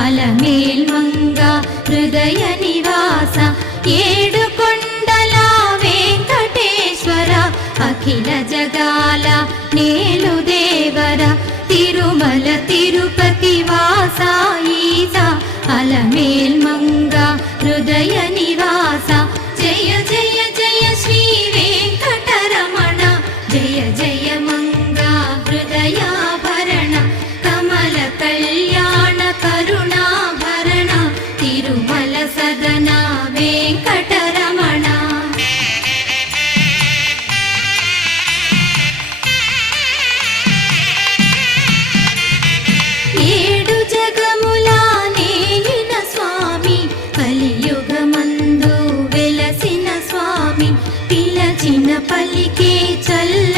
అలమేల్మంగ హృదయ నివాస ఏడుకొండల వెంకటేశ్వర అఖిల జగాల నేలు దేవర తిరుమల తిరుపతి వాస ఈస అలమేల్మంగ హృదయ నివాస జయ జయ జయ శ్రీ వెంకటరమణ జయ జయ మంగ హృదయాభరణ కమల కళ్యాణ కరుణాభరణ తిరుమల సదన వెంకటరమణ ఏడు జగముల నేలిన స్వామి కలియుగమందు వెలసిన స్వామి పిలచిన పలికే చల్ల